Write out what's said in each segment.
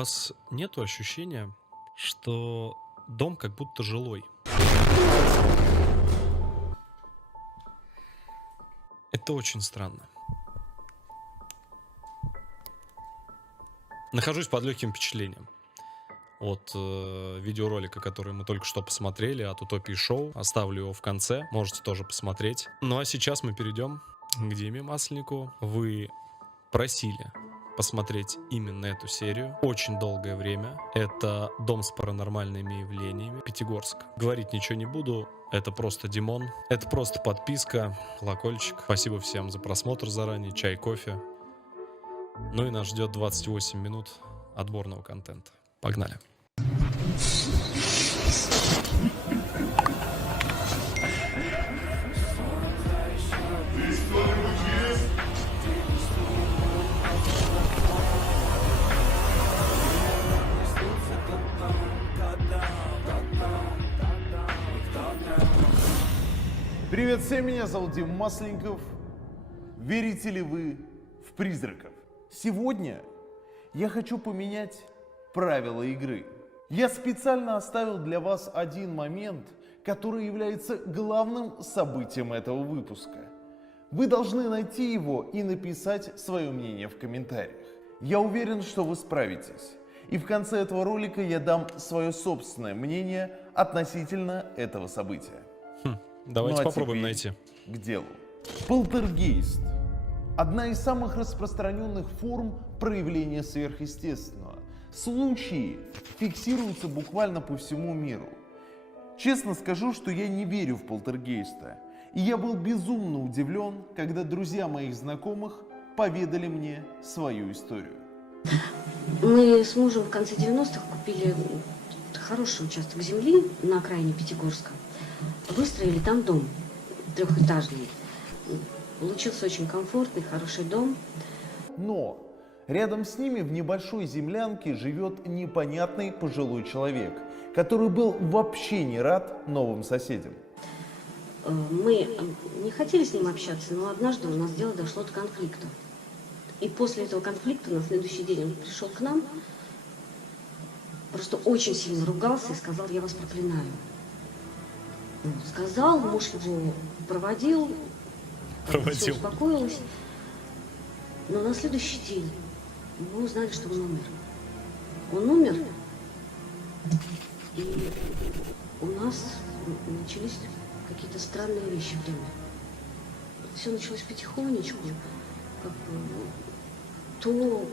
вас нету ощущения, что дом как будто жилой? Это очень странно. Нахожусь под легким впечатлением от видеоролика, который мы только что посмотрели, от Утопии Шоу. Оставлю его в конце, можете тоже посмотреть. Ну а сейчас мы перейдем к Диме Масленникову. Вы просили посмотреть именно эту серию очень долгое время. Это «Дом с паранормальными явлениями», Пятигорск. Говорить ничего не буду, это просто Димон. Это просто подписка, колокольчик. Спасибо всем за просмотр заранее, чай, кофе. Ну и нас ждет 28 минут отборного контента. Погнали. Привет всем, меня зовут Дима Масленников. Верите ли вы в призраков? Сегодня я хочу поменять правила игры. Я специально оставил для вас один момент, который является главным событием этого выпуска. Вы должны найти его и написать свое мнение в комментариях. Я уверен, что вы справитесь. И в конце этого ролика я дам свое собственное мнение относительно этого события. Давайте Ну, а попробуем теперь найти. к делу. Полтергейст. Одна из самых распространенных форм проявления сверхъестественного. Случаи фиксируются буквально по всему миру. Честно скажу, что я не верю в полтергейста. И я был безумно удивлен, когда друзья моих знакомых поведали мне свою историю. Мы с мужем в конце 90-х купили хороший участок земли на окраине Пятигорска. Выстроили там дом трехэтажный. Получился очень комфортный, хороший дом. Но рядом с ними в небольшой землянке живет непонятный пожилой человек, который был вообще не рад новым соседям. Мы не хотели с ним общаться, но однажды у нас дело дошло до конфликта. И после этого конфликта на следующий день он пришел к нам, просто очень сильно ругался и сказал: «Я вас проклинаю». Сказал, муж его проводил, все успокоилось. Но на следующий день мы узнали, что он умер. Он умер, и у нас начались какие-то странные вещи в доме. Все началось потихонечку, как бы то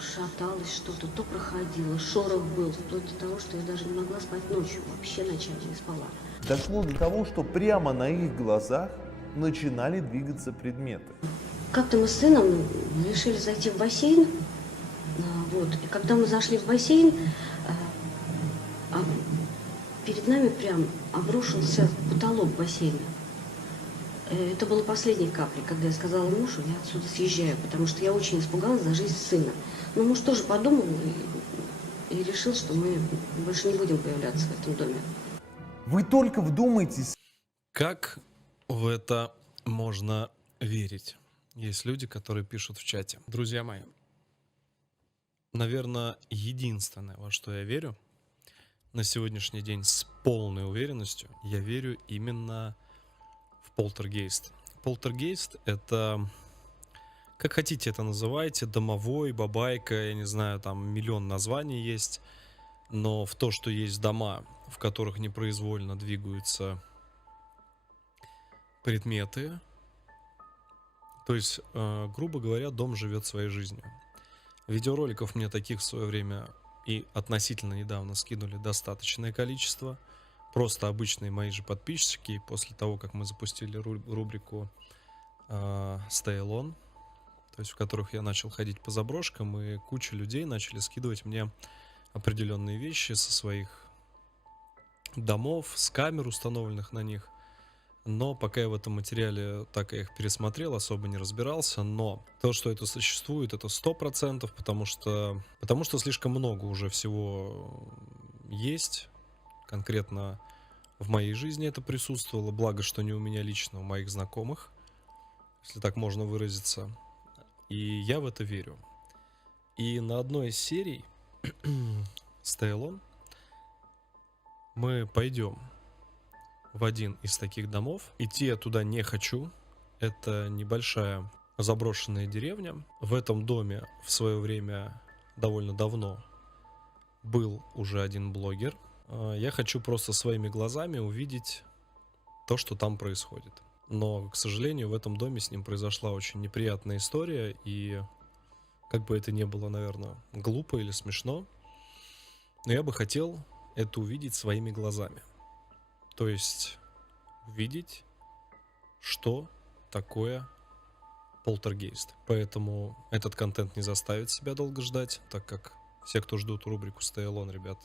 шаталось что-то, то проходило, шорох был, вплоть до того, что я даже не могла спать ночью, вообще ночами не спала. Дошло до того, что прямо на их глазах начинали двигаться предметы. Как-то мы с сыном решили зайти в бассейн. Вот. И когда мы зашли в бассейн, перед нами прям обрушился потолок бассейна. Это было последней каплей, когда я сказала мужу: я отсюда съезжаю, потому что я очень испугалась за жизнь сына. Но муж тоже подумал и решил, что мы больше не будем появляться в этом доме. Вы только вдумайтесь. Как в это можно верить? Есть люди, которые пишут в чате. Друзья мои, наверное, единственное, во что я верю на сегодняшний день с полной уверенностью, я верю именно в полтергейст. Полтергейст — это, как хотите это называйте, домовой, бабайка, я не знаю, там миллион названий есть, но в то, что есть дома, в которых непроизвольно двигаются предметы, то есть, грубо говоря, дом живет своей жизнью. Видеороликов мне таких в свое время и относительно недавно скинули достаточное количество. Просто обычные мои же подписчики, после того, как мы запустили рубрику Stay Alone, то есть в которых я начал ходить по заброшкам, и куча людей начали скидывать мне определенные вещи со своих домов, с камер, установленных на них. Но пока я в этом материале так я их пересмотрел, особо не разбирался. Но то, что это существует, это 100%, потому что слишком много уже всего есть. Конкретно в моей жизни это присутствовало. Благо, что не у меня лично, у моих знакомых, если так можно выразиться. И я в это верю. И на одной из серий Stay мы пойдем в один из таких домов. Идти я туда не хочу. Это небольшая заброшенная деревня. В этом доме в свое время, довольно давно, был уже один блогер. Я хочу просто своими глазами увидеть то, что там происходит. Но, к сожалению, в этом доме с ним произошла очень неприятная история. И как бы это ни было, наверное, глупо или смешно, но я бы хотел это увидеть своими глазами. То есть увидеть, что такое полтергейст. Поэтому этот контент не заставит себя долго ждать, так как все, кто ждут рубрику Stay Alone, ребят,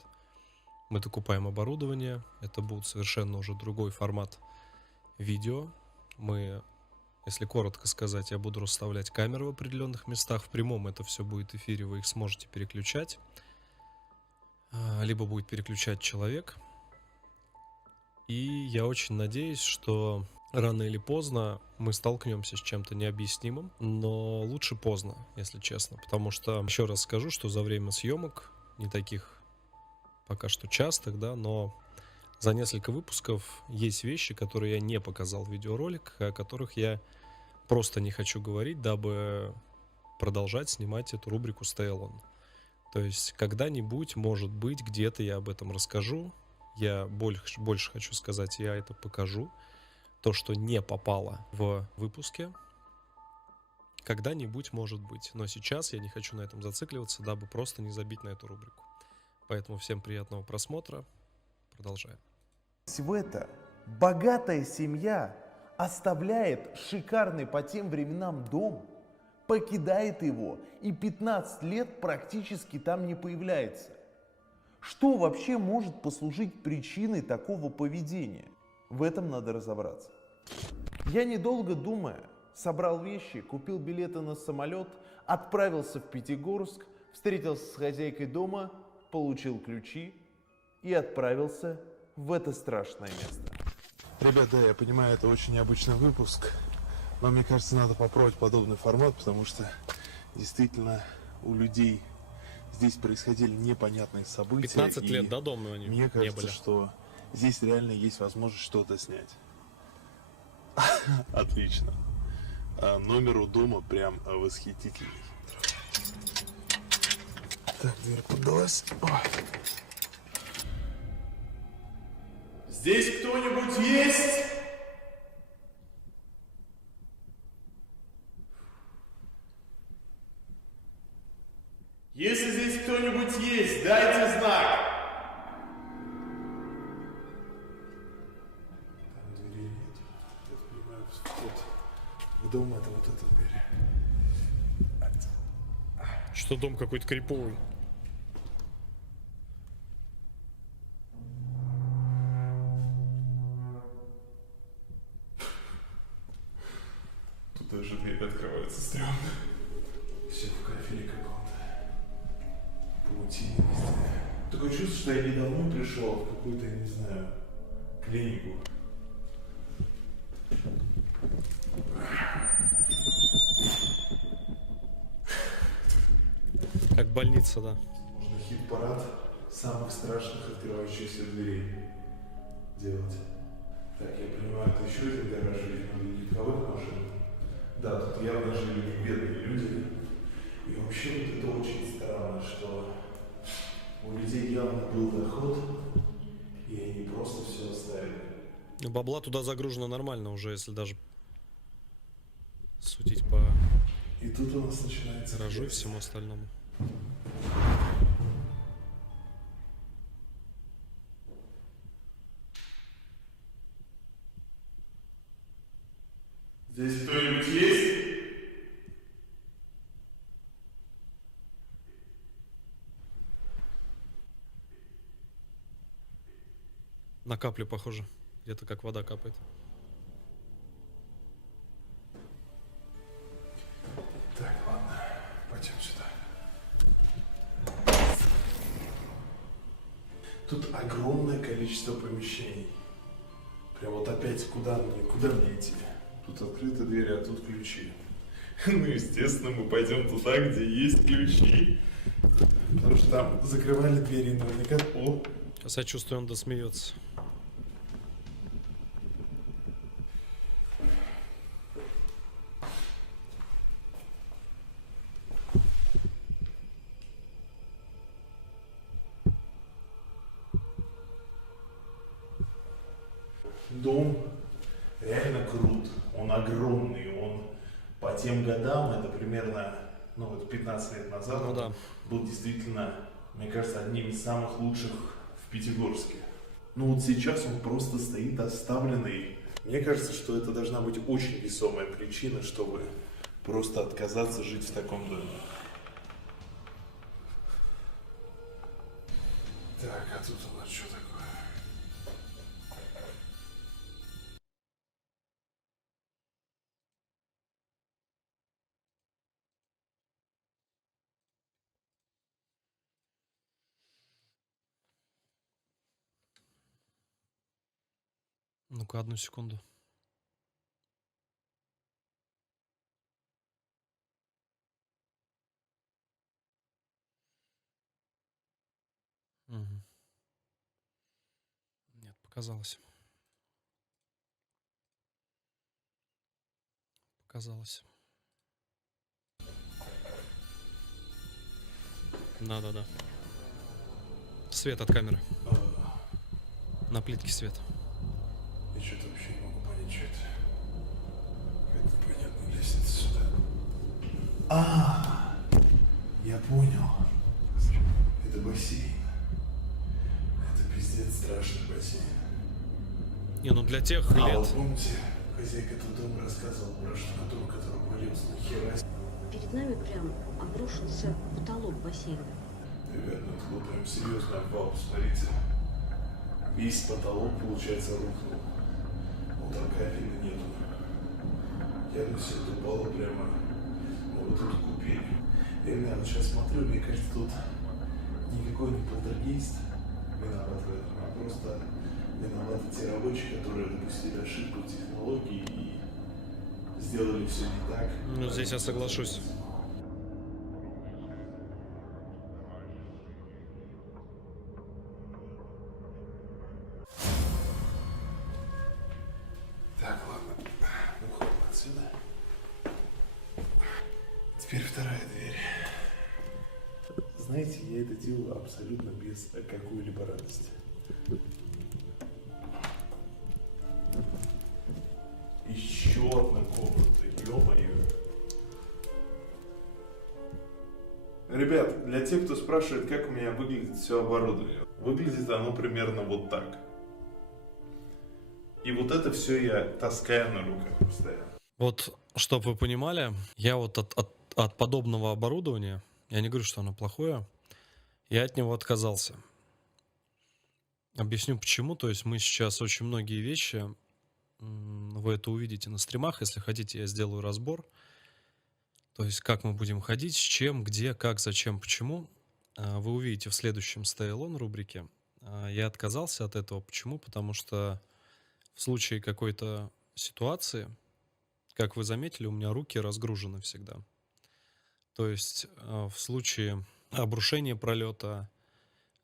мы докупаем оборудование. Это будет совершенно уже другой формат видео. Мы, если коротко сказать, я буду расставлять камеры в определенных местах. В прямом это все будет в эфире, вы их сможете переключать. Либо будет переключать человек. И я очень надеюсь, что рано или поздно мы столкнемся с чем-то необъяснимым, но лучше поздно, если честно. Потому что, еще раз скажу, что за время съемок, не таких пока что частых, да, но за несколько выпусков есть вещи, которые я не показал в видеороликах, о которых я просто не хочу говорить, дабы продолжать снимать эту рубрику Stay Alone. То есть когда-нибудь, может быть, где-то я об этом расскажу. Я больше хочу сказать, я это покажу. То, что не попало в выпуске, когда-нибудь может быть. Но сейчас я не хочу на этом зацикливаться, дабы просто не забить на эту рубрику. Поэтому всем приятного просмотра. Продолжаем. В это богатая семья оставляет шикарный по тем временам дом, покидает его и 15 лет практически там не появляется. Что вообще может послужить причиной такого поведения? В этом надо разобраться. Я, недолго думая, собрал вещи, купил билеты на самолет, отправился в Пятигорск, встретился с хозяйкой дома, получил ключи и отправился в это страшное место. Ребят, да, я понимаю, это очень необычный выпуск, но мне кажется, надо попробовать подобный формат, потому что действительно у людей здесь происходили непонятные события. 15 лет, да, дома они мне кажется, не были? что здесь реально есть возможность что-то снять. Отлично. Номер у дома прям восхитительный. Так, дверь поддалась. Здесь кто-нибудь есть? Если здесь кто-нибудь есть, дайте знак. Там двери нет. Я понимаю, вход в дом это вот эта дверь. Что дом какой-то криповый. Тут даже дверь открывается стрёмно. Все в кафеле каком-то. Паутина везде. Такое чувство, что я не домой пришел, а в какую-то, я не знаю, клинику. Как больница, да. Можно хит-парад самых страшных открывающихся дверей делать. Так, я понимаю, это еще один гараж или легковых машин. Да, тут явно жили не бедные люди. И вообще вот это очень странно, что у людей явно был доход, и они просто все оставили. Ну, бабла туда загружено нормально уже, если даже судить по И тут у нас начинается гаражу и пьянство. всему остальному. Здесь кто-нибудь есть? На капли похоже. Где-то как вода капает. Так, ладно, пойдем сюда. Тут огромное количество помещений. Прям вот опять куда мне идти? Тут открыта дверь, а тут ключи. Ну, естественно, мы пойдем туда, где есть ключи. Потому что там закрывали двери и наверняка... О, Сейчас я чувствую, он досмеется. дом реально крут. Он огромный, он по тем годам, это примерно, ну вот 15 лет назад, Ну да. был действительно, мне кажется, одним из самых лучших в Пятигорске. Ну вот сейчас он просто стоит оставленный. Мне кажется, что это должна быть очень весомая причина, чтобы просто отказаться жить в таком доме. Так, а тут у нас что такое? Ну-ка, одну секунду. Мгм. Нет, показалось. Показалось. Да-да-да. Свет от камеры. На плитке свет. Я что-то вообще не могу понять, что это. Какая-то непонятная лестница сюда. Я понял. Это бассейн. Это пиздец страшный бассейн. Не, ну для тех А лет... вот помните, хозяйка этого дома рассказывала про штукатур, который валился на хера. Перед нами прям обрушился потолок бассейна. Ребят, ну это был прям серьезный обвал, посмотрите. Весь потолок, получается, рухнул. Вот раковины нету. Я на все это упало прямо, ну, вот эту купель. Реально, вот сейчас смотрю, мне кажется, тут никакой не полтергейст виноват в этом, а просто виноваты те рабочие, которые допустили ошибку в технологии и сделали все не так. Ну, здесь я соглашусь. Так, ладно, выходим отсюда. Теперь вторая дверь. Знаете, я это делаю абсолютно без какой-либо радости. Еще одна комната, ё-моё. Ребят, для тех, кто спрашивает, как у меня выглядит все оборудование. Выглядит оно примерно вот так. И вот это все я таскаю на руках постоянно. Вот, чтобы вы понимали, я вот от подобного оборудования, я не говорю, что оно плохое, я от него отказался. Объясню почему. То есть мы сейчас очень многие вещи, вы это увидите на стримах, если хотите, я сделаю разбор. То есть как мы будем ходить, с чем, где, как, зачем, почему. Вы увидите в следующем Stay Alone рубрике. Я отказался от этого. Почему? Потому что в случае какой-то ситуации, как вы заметили, у меня руки разгружены всегда. То есть в случае обрушения пролета,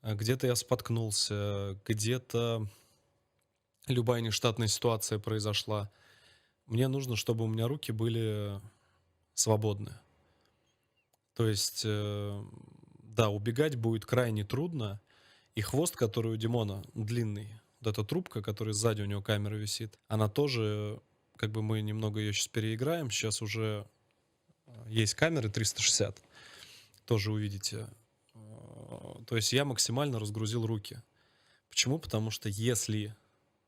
где-то я споткнулся, где-то любая нештатная ситуация произошла, мне нужно, чтобы у меня руки были свободны. То есть, да, убегать будет крайне трудно, и хвост, который у Димона длинный, вот эта трубка, которая сзади у него камера висит, она тоже, как бы мы немного ее сейчас переиграем, сейчас уже есть камеры 360, тоже увидите. То есть я максимально разгрузил руки. Почему? Потому что если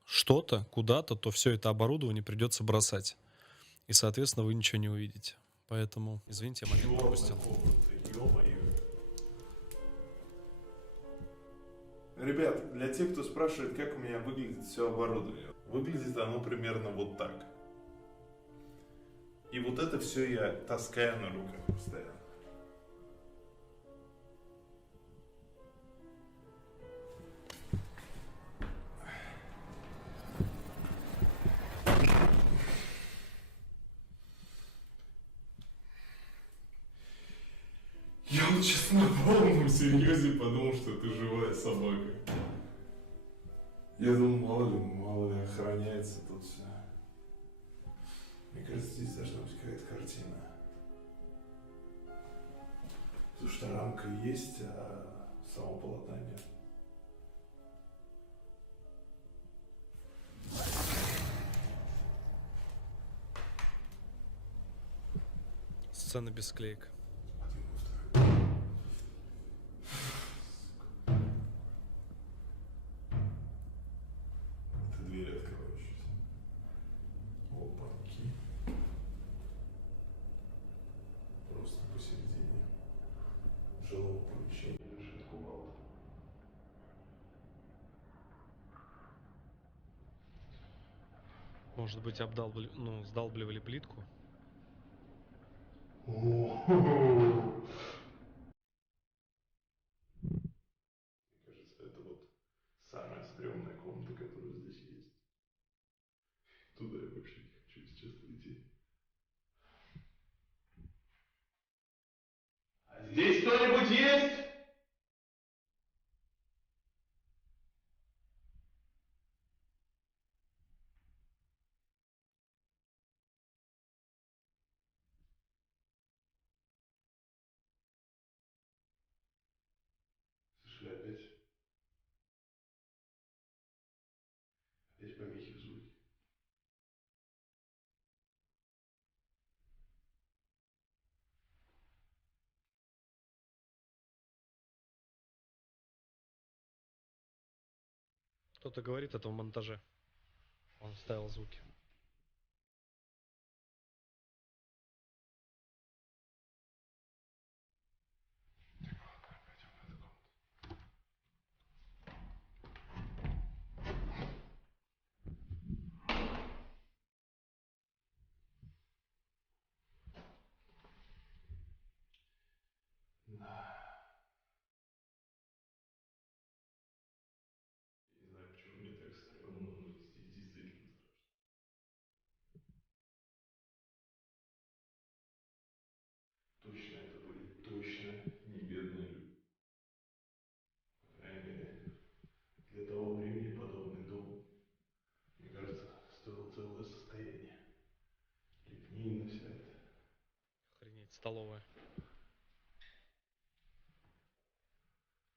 что-то куда-то, то все это оборудование придется бросать. И, соответственно, вы ничего не увидите. Поэтому, извините, я момент пропустил. Ребят, для тех, кто спрашивает, как у меня выглядит все оборудование. Выглядит оно примерно вот так. И вот это все я таскаю на руках постоянно. Я вот сейчас на полном серьезе подумал, что ты живая собака. Я думал, мало ли охраняется тут все. Мне кажется, здесь должна быть какая-то картина. Потому что рамка есть, а самого полотна нет. Сцена без склеек. Это дверь открывающаяся. Опаньки. Просто посередине жилого помещения лежит кувалда. Может быть, сдалбливали плитку? Мне кажется, это вот самая стрёмная комната, которая здесь есть. Туда я вообще не хочу сейчас идти. А здесь кто-нибудь есть? Слушай, опять помехи в звуке. Кто-то говорит это в монтаже. Он вставил звуки. Да. Не знаю, почему мне так стрёмно, но здесь действительно страшно. Точно это были точно не бедные люди. По крайней мере, для того времени подобный дом, мне кажется, стоил целое состояние. Лепнина вся эта. Охренеть, столовая.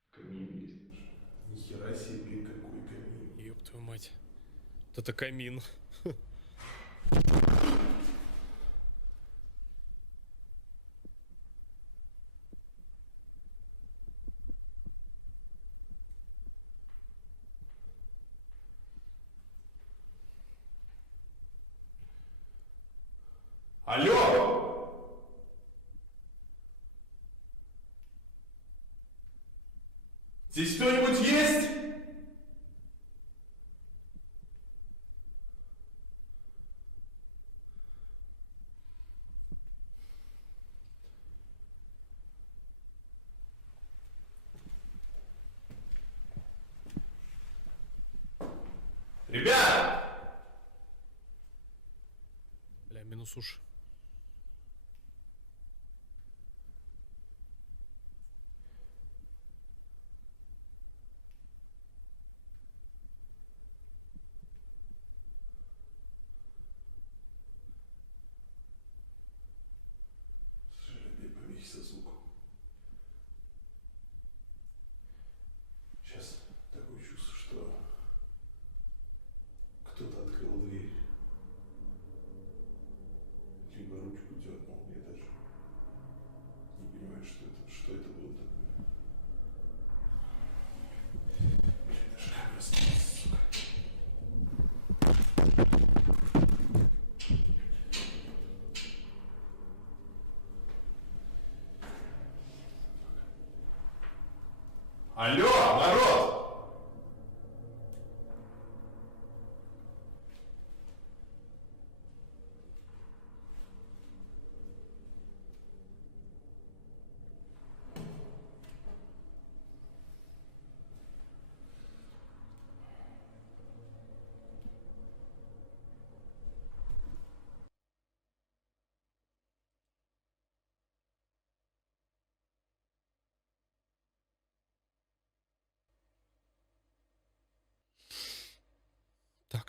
Камин есть. Ни хера себе, какой камин. Ёб твою мать. Вот это камин. Алло! Здесь кто-нибудь есть? Ребят! Бля, минус уши. Слушай, опять помехи со звуком. Сейчас такое чувство, что кто-то открыл дверь.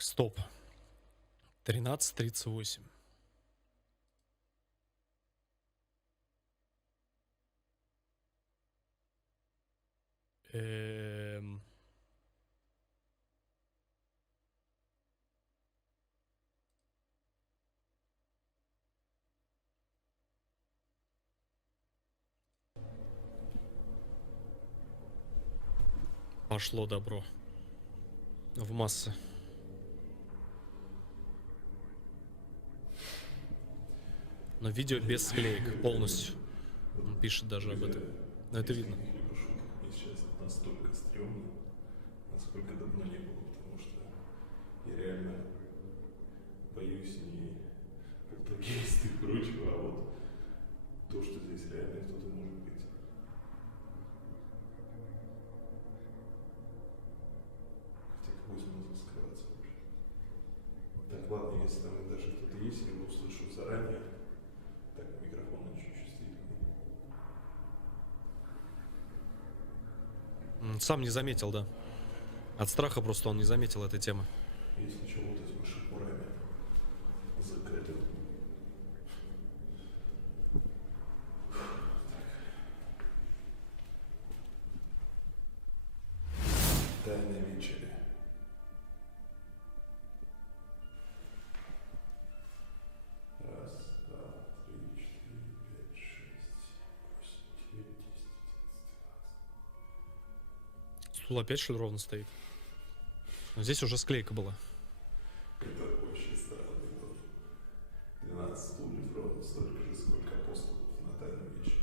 стоп. 13:38. Пошло добро. В массы. Но видео без склеек полностью. Он пишет даже об этом. Но это видно. Мне сейчас настолько стрёмно, насколько давно не было, потому что я реально боюсь не полтергейста и прочего, а вот то, что здесь реально кто-то может быть. Хотя какой смысл скрываться вообще? Так, ладно, если там даже кто-то есть, я его услышу заранее. Так, микрофон очень чувствительный. Сам не заметил, да. От страха просто он не заметил этой темы. Если что, вот этими шипурами закрыты. Тайная вечеря. Раз, два, три, четыре, пять, шесть, восемь, девять, 10, 11, 12. Стул опять, что ли, ровно стоит? Но здесь уже склейка была. Это очень странный дом. 12 стульев ровно столько же, сколько апостолов на тайном вечере.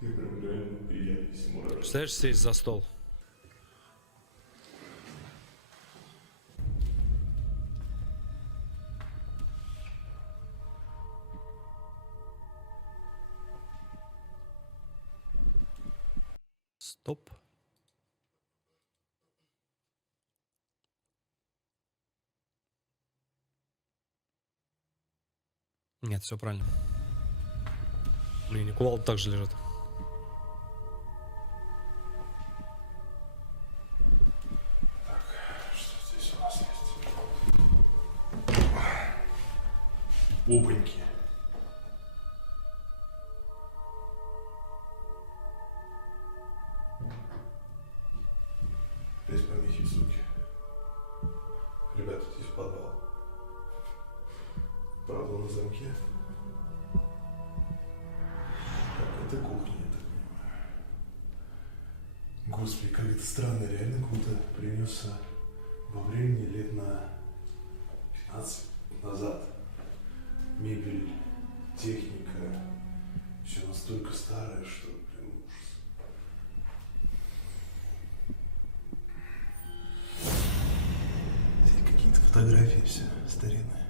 Я прям реально приятный мурашки. Представляешь, сесть за стол. Стоп. Нет, все правильно. Блин, кувалда также лежит. Что здесь у нас есть? Опаньки. Опять помехи, суки. Ребята, здесь подвал. Правда, на замке. Так, это кухня, я так понимаю. Господи, как это странно, реально круто принесся во времени лет на 15 назад. Мебель, техника, все настолько старое, что прям ужас. Здесь какие-то фотографии все старинные.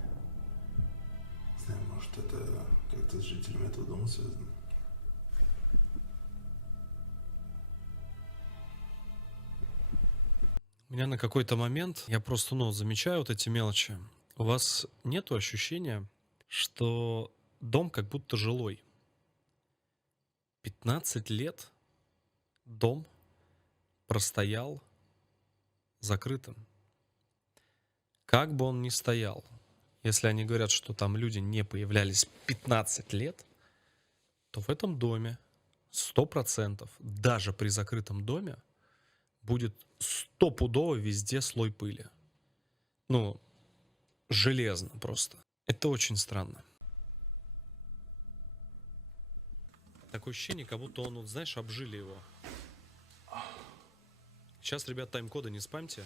Не знаю, может это как-то с жителями этого дома связано. У меня на какой-то момент, я просто, замечаю вот эти мелочи. У вас нету ощущения, что дом как будто жилой? 15 лет дом простоял закрытым. Как бы он ни стоял, если они говорят, что там люди не появлялись 15 лет, то в этом доме 100%, даже при закрытом доме, будет стопудово везде слой пыли. Железно просто. Это очень странно. Такое ощущение, как будто он, знаешь, обжили его. Сейчас, ребят, тайм-коды не спамьте.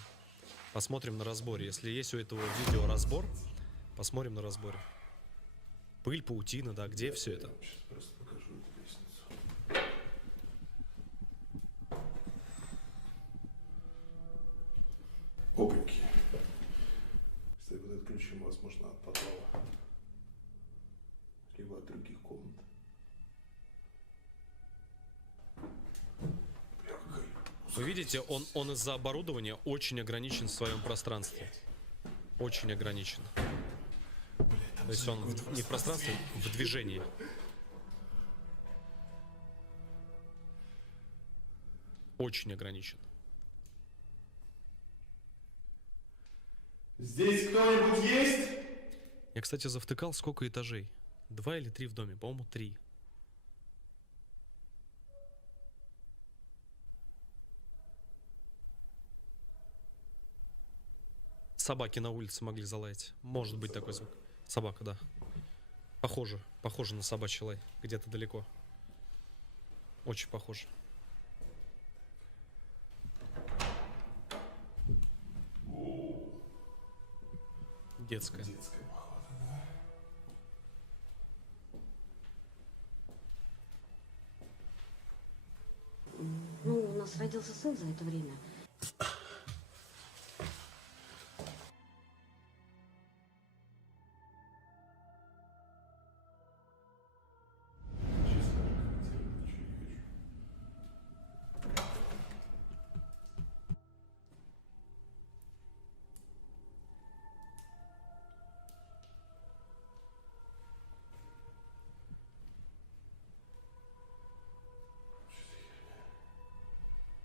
Посмотрим на разборе. Если есть у этого видео разбор, посмотрим на разборе. Пыль, паутина, да, где все это? Сейчас просто покажу эту лестницу. Опаньки. Кстати, вот этот ключ, возможно, от подвала. Либо от других комнат. Бля, какая Вы видите, он из-за оборудования очень ограничен в своем пространстве. Очень ограничен. То есть он не в пространстве, в движении. очень ограничен. Здесь кто-нибудь есть? Я, кстати, завтыкал, сколько этажей. 2 или 3 в доме, по-моему, 3. Собаки на улице могли залаять. Может быть такой звук. Собака, да. Похоже на собачий лай. Где-то далеко. Очень похоже. Детская. Детская, походу, да. Ну, у нас родился сын за это время. Честно, комментировать ничего не хочу.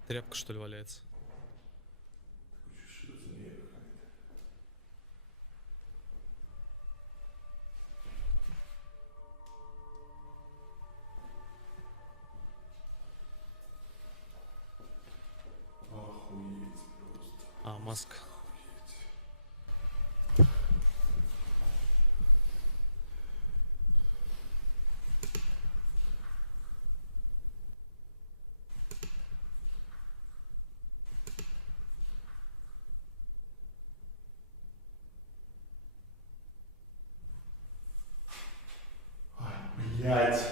Тряпка, что ли, валяется? Что за нервы какая-то? Охуеть просто. А, маска. Охуеть. Ай, блядь.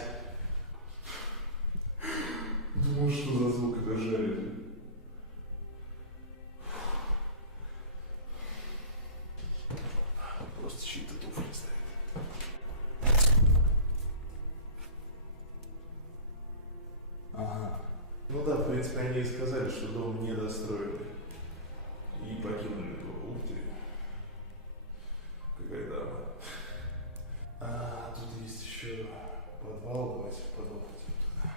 Думал, что за звук это жарит. Просто чьи-то туфли стоят. Ага. Ну да, в принципе, они и сказали, что дом не достроили. И покинули его. Ух ты. Какая дама. А, тут есть еще подвал. Давайте в подвал пойдем туда.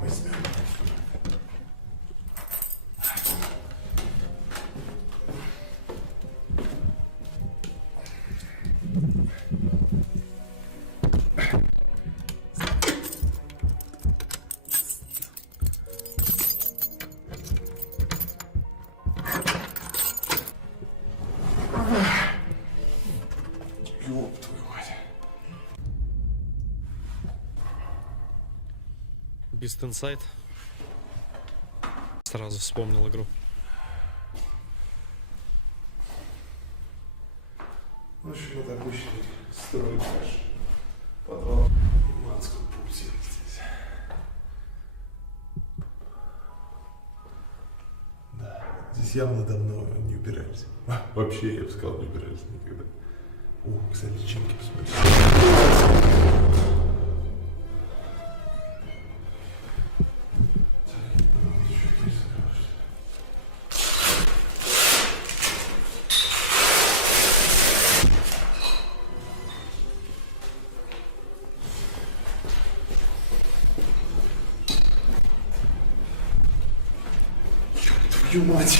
Возьмем. Ёб твою мать. Beast Inside. Сразу вспомнил игру. В общем, вот обычный строить наш подвал. Манскую паутину здесь. Да, здесь явно давно не убирались. Вообще, я бы сказал, не убирались никогда. О, кстати, личинки посмотри. Твою мать!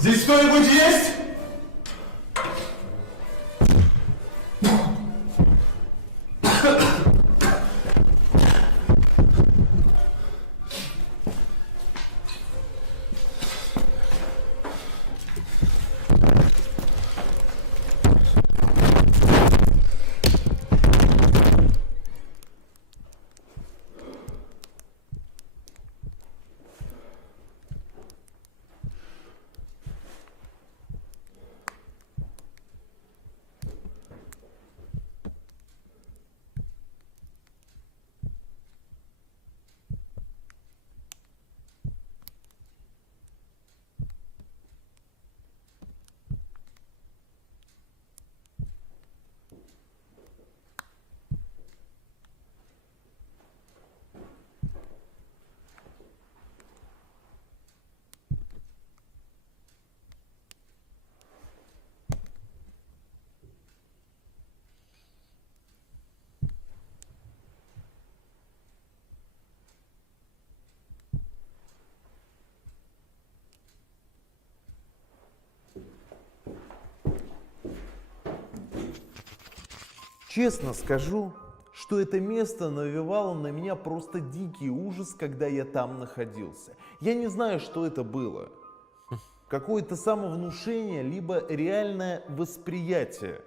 Здесь кто-нибудь есть? Честно скажу, что это место навевало на меня просто дикий ужас, когда я там находился. Я не знаю, что это было. Какое-то самовнушение, либо реальное восприятие.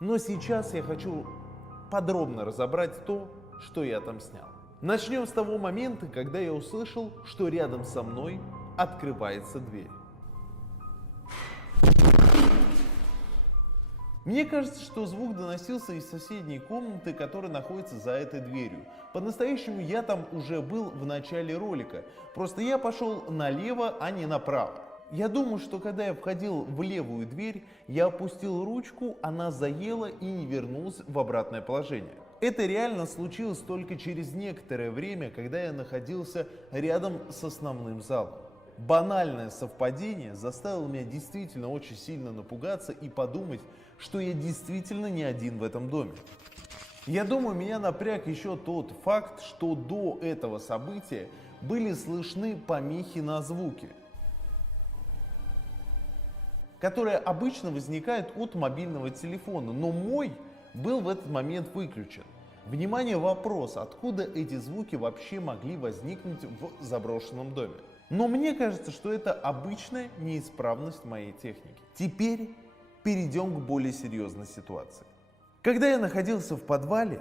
Но сейчас я хочу подробно разобрать то, что я там снял. Начнем с того момента, когда я услышал, что рядом со мной открывается дверь. Мне кажется, что звук доносился из соседней комнаты, которая находится за этой дверью. По-настоящему я там уже был в начале ролика, просто я пошел налево, а не направо. Я думаю, что когда я входил в левую дверь, я опустил ручку, она заела и не вернулась в обратное положение. Это реально случилось только через некоторое время, когда я находился рядом с основным залом. Банальное совпадение заставило меня действительно очень сильно напугаться и подумать, что я действительно не один в этом доме. Я думаю, меня напряг еще тот факт, что до этого события были слышны помехи на звуке, которые обычно возникают от мобильного телефона, но мой был в этот момент выключен. Внимание, вопрос, откуда эти звуки вообще могли возникнуть в заброшенном доме? Но мне кажется, что это обычная неисправность моей техники. Теперь перейдем к более серьезной ситуации. Когда я находился в подвале,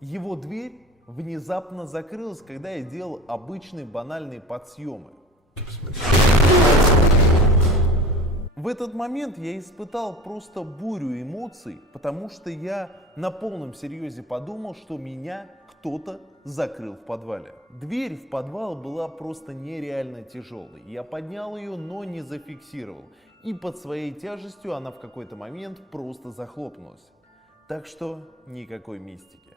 его дверь внезапно закрылась, когда я делал обычные банальные подсъемы. В этот момент я испытал просто бурю эмоций, потому что я на полном серьезе подумал, что меня кто-то закрыл в подвале. Дверь в подвал была просто нереально тяжелой. Я поднял ее, но не зафиксировал. И под своей тяжестью она в какой-то момент просто захлопнулась. Так что никакой мистики.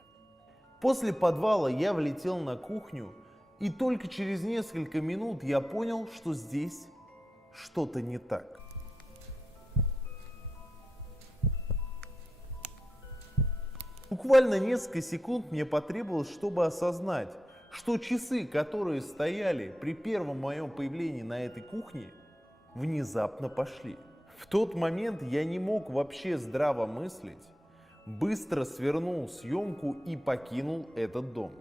После подвала я влетел на кухню, и только через несколько минут я понял, что здесь что-то не так. Буквально несколько секунд мне потребовалось, чтобы осознать, что часы, которые стояли при первом моем появлении на этой кухне, внезапно пошли. В тот момент я не мог вообще здраво мыслить, быстро свернул съемку и покинул этот дом.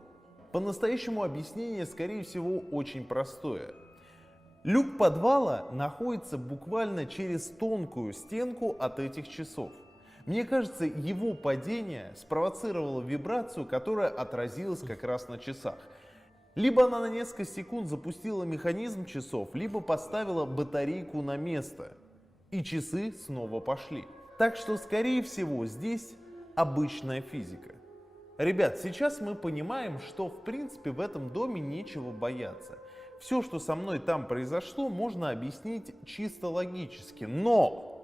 По-настоящему объяснение, скорее всего, очень простое. Люк подвала находится буквально через тонкую стенку от этих часов. Мне кажется, его падение спровоцировало вибрацию, которая отразилась как раз на часах. Либо она на несколько секунд запустила механизм часов, либо поставила батарейку на место, и часы снова пошли. Так что, скорее всего, здесь обычная физика. Ребят, сейчас мы понимаем, что в принципе в этом доме нечего бояться. Все, что со мной там произошло, можно объяснить чисто логически, но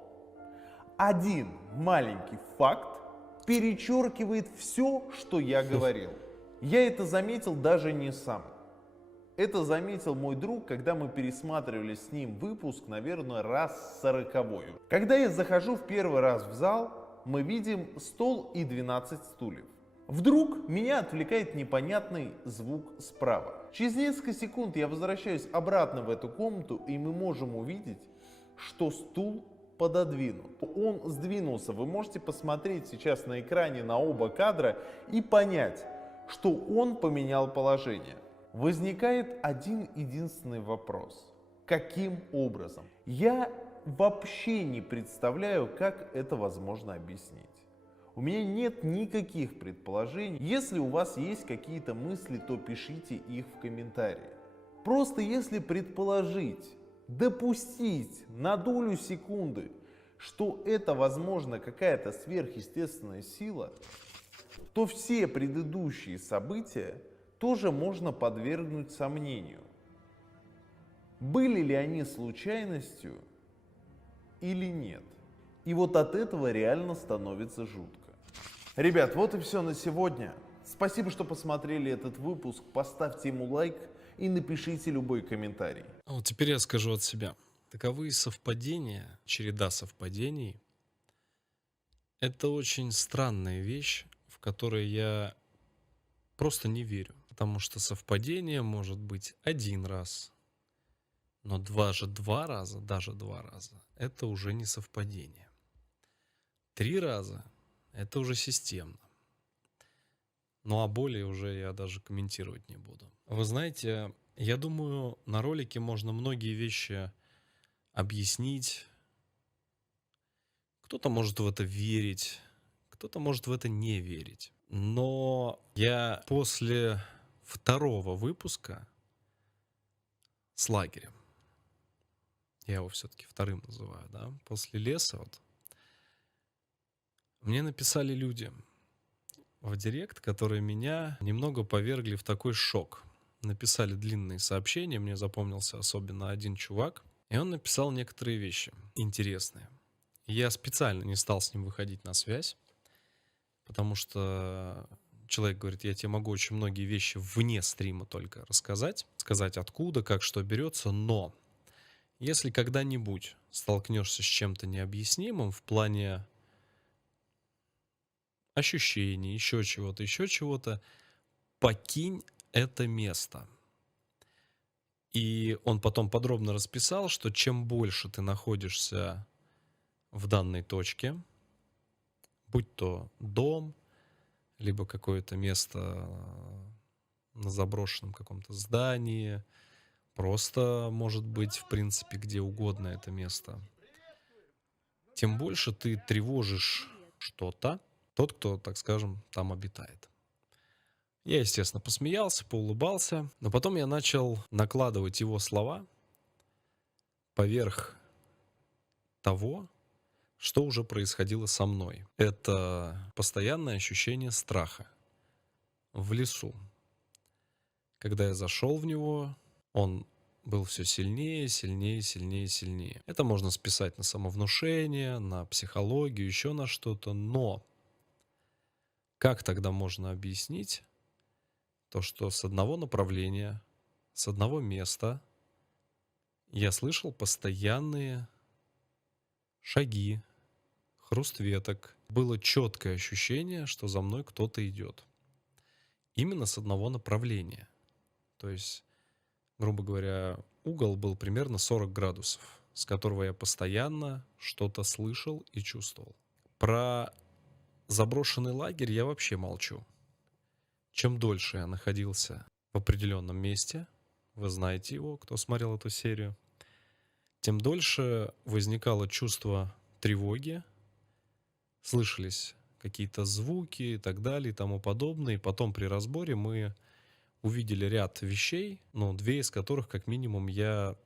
один маленький факт перечеркивает все, что я говорил. Я это заметил даже не сам. Это заметил мой друг, когда мы пересматривали с ним выпуск, наверное, раз 40-й. Когда я захожу в первый раз в зал, мы видим стол и 12 стульев. Вдруг меня отвлекает непонятный звук справа. Через несколько секунд я возвращаюсь обратно в эту комнату, и мы можем увидеть, что стул пододвинут. Он сдвинулся. Вы можете посмотреть сейчас на экране на оба кадра и понять, что он поменял положение. Возникает один единственный вопрос. Каким образом? Я вообще не представляю, как это возможно объяснить. У меня нет никаких предположений. Если у вас есть какие-то мысли, то пишите их в комментарии. Просто если предположить, допустить на долю секунды, что это, возможно, какая-то сверхъестественная сила, то все предыдущие события тоже можно подвергнуть сомнению. Были ли они случайностью или нет? И вот от этого реально становится жутко. Ребят, вот и все на сегодня. Спасибо, что посмотрели этот выпуск. Поставьте ему лайк и напишите любой комментарий. А вот теперь я скажу от себя. Таковые совпадения, череда совпадений, это очень странная вещь, в которой я просто не верю. Потому что совпадение может быть один раз, но даже два раза, это уже не совпадение. 3 раза Это уже системно. Ну а более уже я даже комментировать не буду. Вы знаете, я думаю, на ролике можно многие вещи объяснить. Кто-то может в это верить, кто-то может в это не верить. Но я после второго выпуска с лагерем, я его все-таки вторым называю, да, после леса, вот, мне написали люди в директ, которые меня немного повергли в такой шок. Написали длинные сообщения, мне запомнился особенно один чувак, и он написал некоторые вещи интересные. Я специально не стал с ним выходить на связь, потому что человек говорит, я тебе могу очень многие вещи вне стрима только рассказать, сказать откуда, как что берется, но если когда-нибудь столкнешься с чем-то необъяснимым в плане ощущений, еще чего-то, покинь это место. И он потом подробно расписал, что чем больше ты находишься в данной точке, будь то дом, либо какое-то место на заброшенном каком-то здании, просто может быть, в принципе, где угодно это место, тем больше ты тревожишь что-то, тот, кто, так скажем, там обитает. Я, естественно, посмеялся, поулыбался, но потом я начал накладывать его слова поверх того, что уже происходило со мной. Это постоянное ощущение страха в лесу. Когда я зашел в него, он был все сильнее, сильнее, сильнее, сильнее. Это можно списать на самовнушение, на психологию, еще на что-то, но как тогда можно объяснить то, что с одного направления, с одного места я слышал постоянные шаги, хруст веток. Было четкое ощущение, что за мной кто-то идет. Именно с одного направления. То есть, грубо говоря, угол был примерно 40 градусов, с которого я постоянно что-то слышал и чувствовал. Про заброшенный лагерь я вообще молчу. Чем дольше я находился в определенном месте, вы знаете его, кто смотрел эту серию, тем дольше возникало чувство тревоги, слышались какие-то звуки и так далее и тому подобное. И потом при разборе мы увидели ряд вещей, две из которых, как минимум, я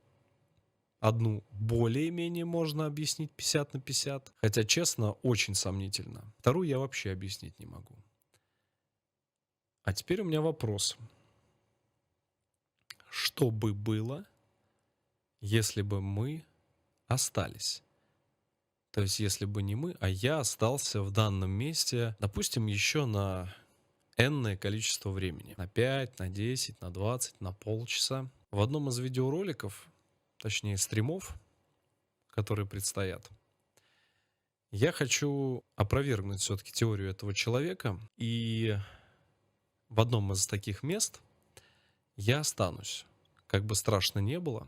одну более-менее можно объяснить 50 на 50, хотя, честно, очень сомнительно. Вторую я вообще объяснить не могу. А теперь у меня вопрос. Что бы было, если бы мы остались? То есть, если бы не мы, а я остался в данном месте, допустим, еще на энное количество времени. На 5, на 10, на 20, на полчаса. В одном из видеороликов, точнее стримов, которые предстоят, я хочу опровергнуть все-таки теорию этого человека. И в одном из таких мест я останусь. Как бы страшно не было,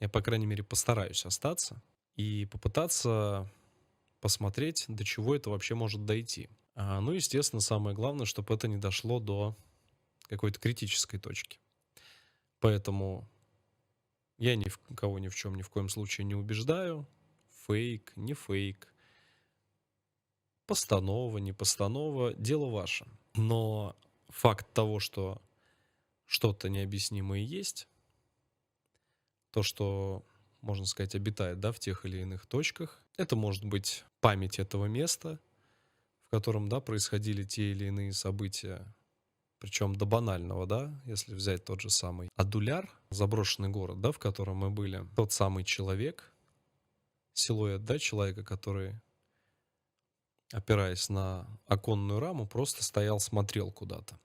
я, по крайней мере, постараюсь остаться и попытаться посмотреть, до чего это вообще может дойти. Естественно, самое главное, чтобы это не дошло до какой-то критической точки. Поэтому я никого ни в чем, ни в коем случае не убеждаю. Фейк, не фейк. Постанова, не постанова. Дело ваше. Но факт того, что что-то необъяснимое есть, то, что, можно сказать, обитает, в тех или иных точках, это может быть память этого места, в котором, происходили те или иные события, причем до банального, если взять тот же самый Адуляр, заброшенный город, в котором мы были, тот самый человек, силуэт, человека, который, опираясь на оконную раму, просто стоял, смотрел куда-то.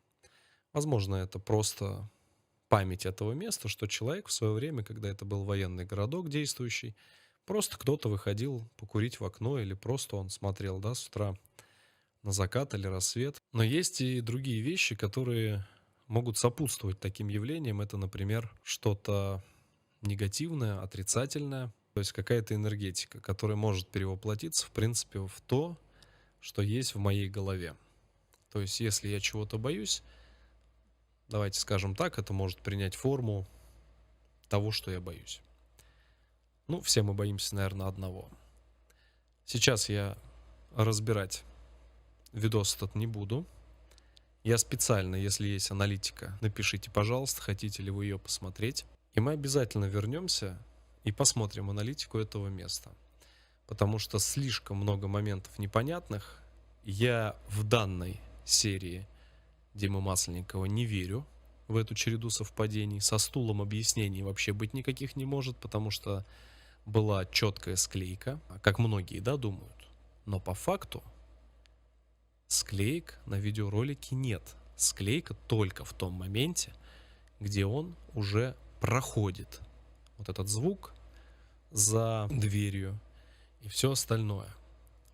Возможно, это просто память этого места, что человек в свое время, когда это был военный городок действующий, просто кто-то выходил покурить в окно или просто он смотрел, с утра на закат или рассвет. Но есть и другие вещи, которые могут сопутствовать таким явлениям. Это, например, что-то негативное, отрицательное, то есть какая-то энергетика, которая может перевоплотиться, в принципе, в то, что есть в моей голове. То есть, если я чего-то боюсь, давайте скажем так, это может принять форму того, что я боюсь. Ну, все мы боимся, наверное, одного. Сейчас я разбирать видос этот не буду. Я специально, если есть аналитика, напишите, пожалуйста, хотите ли вы ее посмотреть. И мы обязательно вернемся и посмотрим аналитику этого места. Потому что слишком много моментов непонятных. Я в данной серии Димы Масленникова не верю в эту череду совпадений. Со стулом объяснений вообще быть никаких не может, потому что была четкая склейка, как многие, да, думают. Но по факту склеек на видеоролике нет. Склейка только в том моменте, где он уже проходит вот этот звук за дверью и все остальное.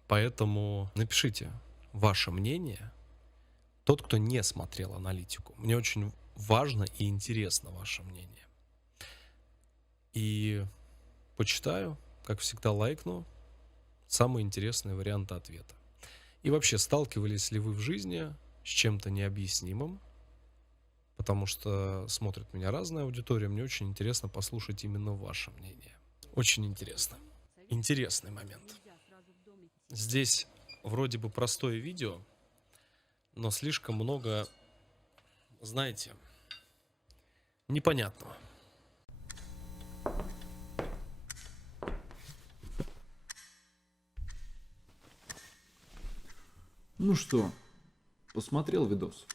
Поэтому напишите ваше мнение. Тот, кто не смотрел аналитику. Мне очень важно и интересно ваше мнение. И почитаю, как всегда, лайкну самые интересные варианты ответа. И вообще, сталкивались ли вы в жизни с чем-то необъяснимым? Потому что смотрит меня разная аудитория, мне очень интересно послушать именно ваше мнение. Очень интересно. Интересный момент. Здесь вроде бы простое видео, но слишком много, знаете, непонятного. Ну что, посмотрел видос?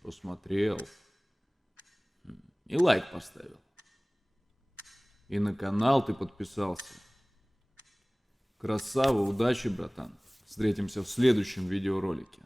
Посмотрел. И лайк поставил. И на канал ты подписался. Красава, удачи, братан. Встретимся в следующем видеоролике.